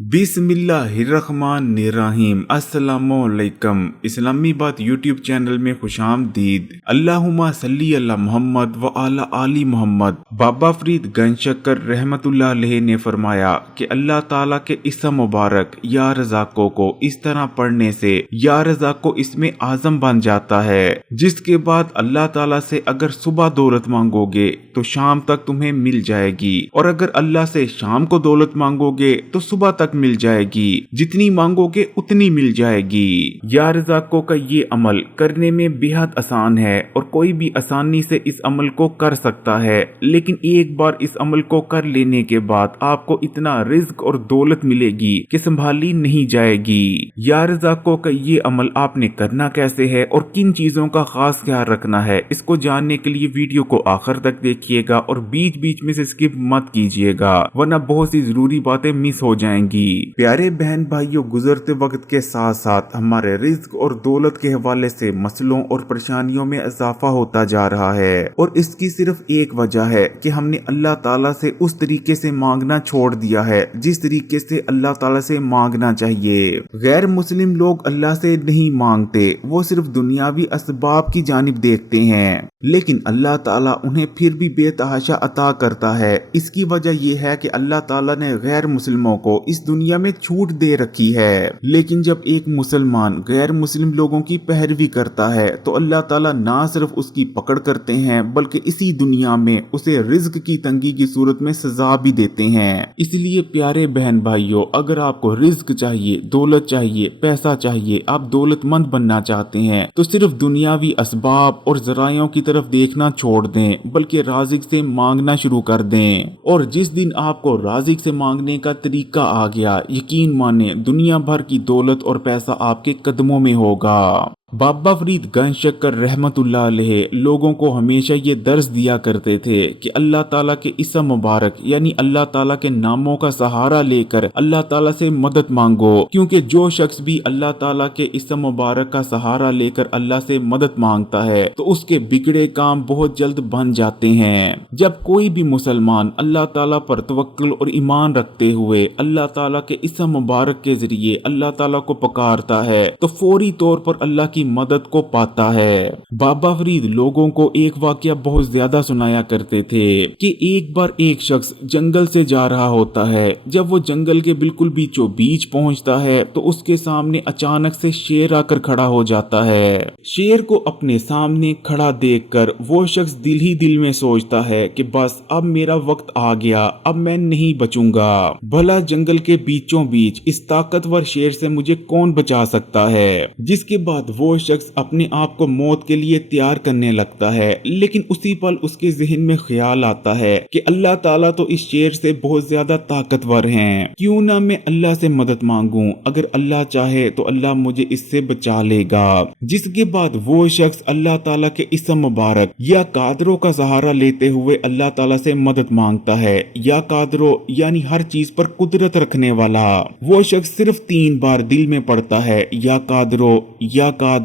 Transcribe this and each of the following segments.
बिस्मिल्लाहिर्रहमानिर्रहीम। अस्सलामुअलैकुम। इस्लामी बात यूट्यूब चैनल में खुशामदीद। अल्लाहुम्मा सल्ली अला मोहम्मद व अला आली मोहम्मद। बाबा फरीद गंजशक्कर रहमतुल्लाह अलैह ने फरमाया कि अल्लाह ताला के इसम मुबारक या रज़ाको को इस तरह पढ़ने से या रज़ाको इसमें आज़म बन जाता है, जिसके बाद अल्लाह ताला से अगर सुबह दौलत मांगोगे तो शाम तक तुम्हें मिल जाएगी, और अगर अल्लाह से शाम को दौलत मांगोगे तो सुबह तक मिल जाएगी। जितनी मांगोगे उतनी मिल जाएगी। या रज़ाको का ये अमल करने में बेहद आसान है और कोई भी आसानी से इस अमल को कर सकता है, लेकिन एक बार इस अमल को कर लेने के बाद आपको इतना रिज्क और दौलत मिलेगी कि संभाली नहीं जाएगी। या रज़ाको का ये अमल आपने करना कैसे है और किन चीजों का खास ख्याल रखना है, इसको जानने के लिए वीडियो को आखिर तक देखिएगा और बीच बीच में से स्किप मत कीजिएगा, वरना बहुत सी जरूरी बातें मिस हो जाएंगी। प्यारे बहन भाइयों, गुजरते वक्त के साथ साथ हमारे रिज्क और दौलत के हवाले से मसलों और परेशानियों में इजाफा होता जा रहा है, और इसकी सिर्फ एक वजह है कि हमने अल्लाह ताला से उस तरीके से मांगना छोड़ दिया है जिस तरीके से अल्लाह ताला से मांगना चाहिए। गैर मुस्लिम लोग अल्लाह से नहीं मांगते, वो सिर्फ दुनियावी असबाब की जानिब देखते हैं, लेकिन अल्लाह ताला उन्हें फिर भी बेतहाशा अता करता है। इसकी वजह यह है कि अल्लाह ताला ने गैर मुस्लिमों को इस दुनिया में छूट दे रखी है, लेकिन जब एक मुसलमान गैर मुस्लिम लोगों की पैरवी करता है तो अल्लाह ताला ना सिर्फ उसकी पकड़ करते हैं बल्कि इसी दुनिया में उसे रिज्क की तंगी की सूरत में सजा भी देते हैं। इसलिए प्यारे बहन भाइयों, अगर आपको रिज्क चाहिए, दौलत चाहिए, पैसा चाहिए, आप दौलतमंद बनना चाहते हैं तो सिर्फ दुनियावी असबाब और जरायों की तरफ देखना छोड़ दें, बल्कि राज़िक से मांगना शुरू कर दें। और जिस दिन आपको राज़िक से मांगने का तरीका आ गया, यकीन माने दुनिया भर की दौलत और पैसा आपके कदमों में होगा। बाबा फरीद गंजशक्कर रहमतुल्लाह अलैह लोगों को हमेशा ये दर्स दिया करते थे कि अल्लाह ताला के इसम मुबारक यानी अल्लाह ताला के नामों का सहारा लेकर अल्लाह ताला से मदद मांगो, क्योंकि जो शख्स भी अल्लाह ताला के इसम मुबारक का सहारा लेकर अल्लाह से मदद मांगता है तो उसके बिगड़े काम बहुत जल्द बन जाते हैं। जब कोई भी मुसलमान अल्लाह ताला पर तवक्कुल और ईमान रखते हुए अल्लाह ताला के इसम मुबारक के जरिए अल्लाह ताला को पुकारता है तो फौरी तौर पर अल्लाह की मदद को पाता है। बाबा फरीद लोगों को एक वाकया बहुत ज्यादा सुनाया करते थे कि एक बार एक शख्स जंगल से जा रहा होता है। जब वो जंगल के बिल्कुल बीचों बीच पहुंचता है तो उसके सामने अचानक से शेर आकर खड़ा हो जाता है। शेर को अपने सामने खड़ा देखकर वो शख्स दिल ही दिल में सोचता है कि बस अब मेरा वक्त आ गया, अब मैं नहीं बचूंगा। भला जंगल के बीचों बीच इस ताकतवर शेर से मुझे कौन बचा सकता है। जिसके बाद वो शख्स अपने आप को मौत के लिए तैयार करने लगता है, लेकिन उसी पल उसके ज़हन में ख्याल आता है कि अल्लाह ताला तो इस शेर से बहुत ज्यादा ताकतवर हैं, क्यों ना मैं अल्लाह से मदद मांगूं, अगर अल्लाह चाहे तो अल्लाह मुझे इससे बचा लेगा। जिसके बाद वो शख्स अल्लाह ताला के इसम मुबारक या कादरों का सहारा लेते हुए अल्लाह ताला से मदद मांगता है। या कादरों यानी हर चीज पर कुदरत रखने वाला। वो शख्स सिर्फ 3 बार दिल में पढ़ता है, या कादरों या कादरो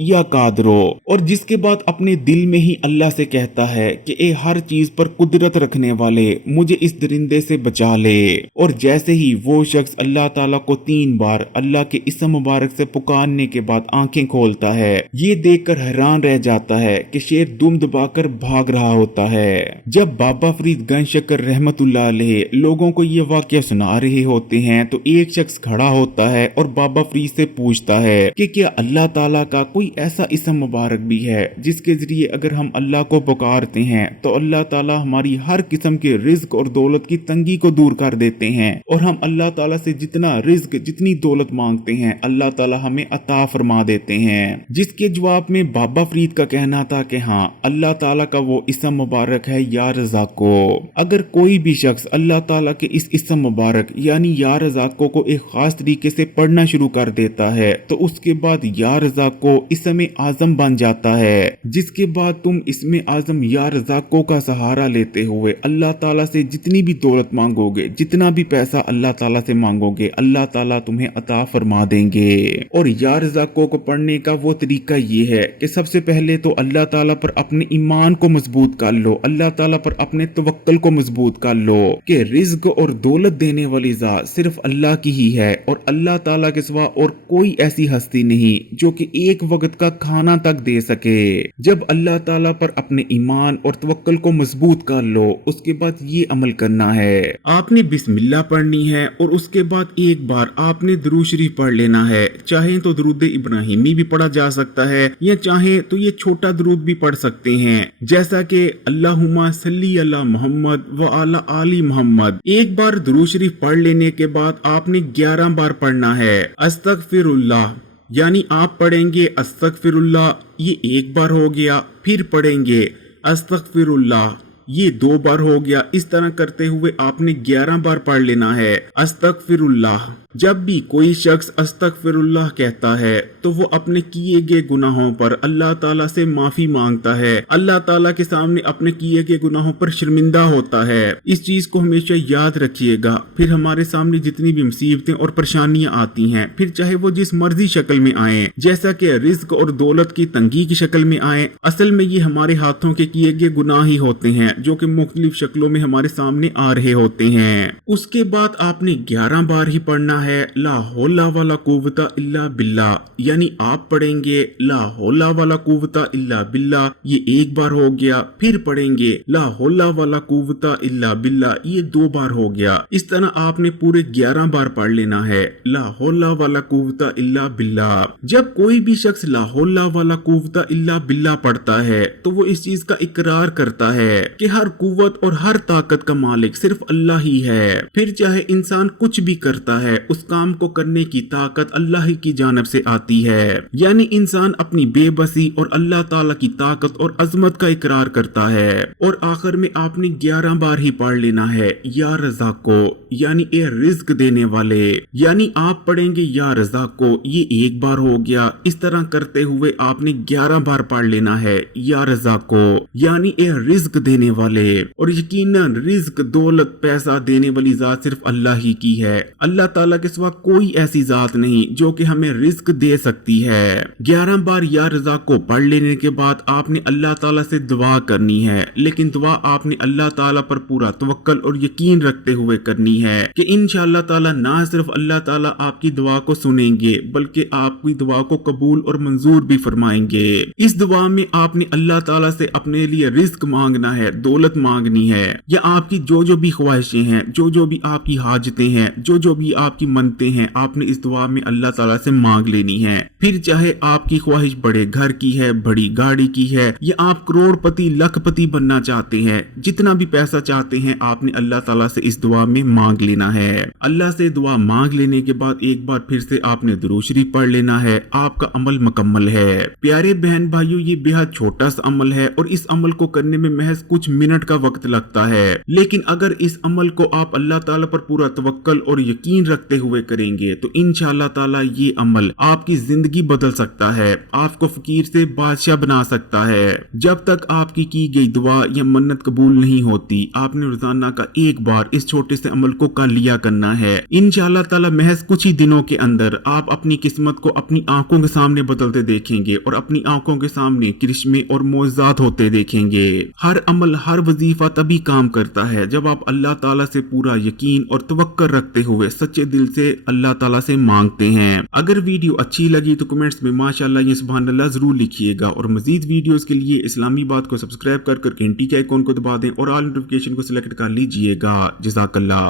या कादरो, और जिसके बाद अपने दिल में ही अल्लाह से कहता है कि ए हर चीज पर कुदरत रखने वाले, मुझे इस दरिंदे से बचा ले। और जैसे ही वो शख्स अल्लाह ताला को 3 बार अल्लाह के इसम मुबारक से पुकारने के बाद आंखें खोलता है, ये देखकर हैरान रह जाता है कि शेर दुम दबाकर भाग रहा होता है। जब बाबा फरीद गंजशक्कर रहमतुल्लाह अलैह लोगों को ये वाकया सुना रहे होते हैं तो एक शख्स खड़ा होता है और बाबा फरीद से पूछता है कि क्या अल्लाह ताला का कोई ऐसा इसम मुबारक भी है जिसके जरिए अगर हम अल्लाह को पुकारते हैं तो अल्लाह ताला हमारी हर किस्म के रिज्क और दौलत की तंगी को दूर कर देते हैं, और हम अल्लाह ताला से जितना रिज्क जितनी दौलत मांगते हैं अल्लाह ताला हमें अता फरमा देते हैं। जिसके जवाब में बाबा फरीद का कहना था कि हाँ, अल्लाह ताला का वो इसम मुबारक है या रज़ाको। अगर कोई भी शख्स अल्लाह ताला के इस इसम मुबारक यानी या रज़ाको को एक खास तरीके से पढ़ना शुरू कर देता है तो उसके बाद या रज़ाको रज़ाको इसम आज़म बन जाता है, जिसके बाद तुम इसम आज़म या रज़ाको का सहारा लेते हुए अल्लाह ताला से जितनी भी दौलत मांगोगे, जितना भी पैसा अल्लाह ताला से मांगोगे, अल्लाह ताला तुम्हें अता फरमा देंगे। और या रज़ाको को पढ़ने का वो तरीका ये है कि सबसे पहले तो अल्लाह ताला पर अपने ईमान को मजबूत कर लो, अल्लाह ताला पर अपने तवक्कल को मजबूत कर लो कि रिज़्क और दौलत देने वाली ज़ात सिर्फ अल्लाह की ही है और अल्लाह ताला के सिवा और कोई ऐसी हस्ती नहीं जो कि एक वक्त का खाना तक दे सके। जब अल्लाह ताला पर अपने ईमान और तवक्कल को मजबूत कर लो, उसके बाद ये अमल करना है, आपने बिस्मिल्लाह पढ़नी है और उसके बाद एक बार आपने दुरूद शरीफ पढ़ लेना है। चाहे तो दुरूद इब्राहिमी भी पढ़ा जा सकता है या चाहे तो ये छोटा दुरूद भी पढ़ सकते हैं, जैसा कि अल्लाहुम्मा सल्ली अला मोहम्मद व अला आली मोहम्मद। एक बार दुरूद शरीफ पढ़ लेने के बाद आपने 11 बार पढ़ना है अस्तगफिरुल्लाह, यानी आप पढ़ेंगे अस्तगफिरुल्लाह, ये एक बार हो गया, फिर पढ़ेंगे अस्तगफिरुल्लाह, ये 2 बार हो गया। इस तरह करते हुए आपने 11 बार पढ़ लेना है अस्तगफिरुल्लाह। जब भी कोई शख्स अस्तगफिरुल्लाह कहता है तो वो अपने किए गए गुनाहों पर अल्लाह ताला से माफी मांगता है, अल्लाह ताला के सामने अपने किए गए गुनाहों पर शर्मिंदा होता है। इस चीज को हमेशा याद रखिएगा। फिर हमारे सामने जितनी भी मुसीबतें और परेशानियां आती हैं, फिर चाहे वो जिस मर्जी शक्ल में आए, जैसा कि रिज़्क और दौलत की तंगी की शक्ल में आए, असल में ये हमारे हाथों के किए गए गुनाह ही होते हैं जो कि मुख्तलिफ शक्लों में हमारे सामने आ रहे होते हैं। उसके बाद आपने 11 बार ही पढ़ना है ला हौला वाला कुव्वता इल्ला बिल्ला, यानी आप पढ़ेंगे ला हौला वाला कुव्वता इल्ला बिल्ला, ये एक बार हो गया, फिर पढ़ेंगे ला हौला वाला कुव्वता इल्ला बिल्ला, ये 2 बार हो गया। इस तरह आपने पूरे 11 बार पढ़ लेना है ला हौला वाला कुव्वता इल्ला बिल्ला। जब कोई भी शख्स ला हौला वाला कुव्वता इल्ला बिल्ला पढ़ता है तो वो इस चीज का इकरार करता है कि हर कुव्वत और हर ताकत का मालिक सिर्फ अल्लाह ही है। फिर चाहे इंसान कुछ भी करता है, उस काम को करने की ताकत अल्लाह ही की जानिब से आती है। यानी इंसान अपनी बेबसी और अल्लाह ताला की ताकत और अजमत का इकरार करता है। और आखिर में आपने 11 बार ही पढ़ लेना है या रज़ाको, यानी ए रिज़्क देने वाले, यानी आप पढ़ेंगे या रज़ाको, ये एक बार हो गया। इस तरह करते हुए आपने 11 बार पढ़ लेना है या रज़ाको, यानी ए रिज़्क देने वाले। और यकीनन रिज़्क, दौलत, पैसा देने वाली जात सिर्फ अल्लाह ही की है। अल्लाह ताला के सिवा कोई ऐसी जात नहीं जो कि हमें रिज़्क दे सकती है। 11 बार या रज़ाको पढ़ लेने के बाद आपने अल्लाह ताला से दुआ करनी है, लेकिन दुआ आपने अल्लाह ताला पर पूरा तवक्कल और यकीन रखते हुए करनी है कि इंशाअल्लाह ताला ना सिर्फ अल्लाह ताला आपकी दुआ को सुनेंगे बल्कि आपकी दुआ को कबूल और मंजूर भी फरमाएंगे। इस दुआ में आपने अल्लाह ताला से अपने लिए रिज़्क मांगना है, दौलत मांगनी है, या आपकी जो भी ख्वाहिशें हैं, जो भी आपकी हाजतें हैं, जो भी आपकी मनते हैं, आपने इस दुआ में अल्लाह ताला से मांग लेनी है। फिर चाहे आपकी ख्वाहिश बड़े घर की है, बड़ी गाड़ी की है, या आप करोड़पति लखपति बनना चाहते हैं, जितना भी पैसा चाहते हैं, आपने अल्लाह ताला से इस दुआ में मांग लेना है। अल्लाह से दुआ मांग लेने के बाद एक बार फिर से आपने दुरूद शरीफ पढ़ लेना है, आपका अमल मुकम्मल है। प्यारे बहन भाइयों, ये बेहद छोटा सा अमल है और इस अमल को करने में महज कुछ मिनट का वक्त लगता है, लेकिन अगर इस अमल को आप अल्लाह ताला पर पूरा तवक्कल और यकीन रखते हुए करेंगे तो इंशाअल्लाह ताला ये अमल आपकी जिंदगी बदल सकता है, आपको फकीर से बादशाह बना सकता है। जब तक आपकी की गई दुआ या मन्नत कबूल नहीं होती, आपने रोजाना का एक बार इस छोटे से अमल को कर लिया करना है। इंशाअल्लाह ताला महज कुछ ही दिनों के अंदर आप अपनी किस्मत को अपनी आंखों के सामने बदलते देखेंगे और अपनी आंखों के सामने करिश्मे और मोअज़्ज़ात होते देखेंगे। हर अमल, हर वजीफा तभी काम करता है जब आप अल्लाह ताला से पूरा यकीन और तवक्कुल रखते हुए सच्चे दिल से अल्लाह ताला से मांगते हैं। अगर वीडियो अच्छी लगी तो कमेंट्स में माशाअल्लाह या सुभान अल्लाह जरूर लिखिएगा और मजीद वीडियोस के लिए इस्लामी बात को सब्सक्राइब कर घंटी के आइकॉन को दबा दें और ऑल नोटिफिकेशन को सिलेक्ट कर लीजिएगा। जज़ाकल्लाह।